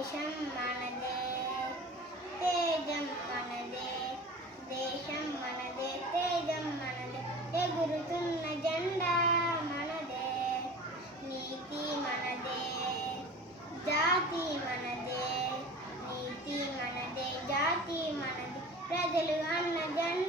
దేశం మనదే, తేజం మనదే, దేశం మనదే, తేజం మనదే, ఎగురుతున్న జెండా మనదే, నీతి మనదే, జాతి మనదే, నీతి మనదే, జాతి మనదే, ప్రజలు అన్న జెండా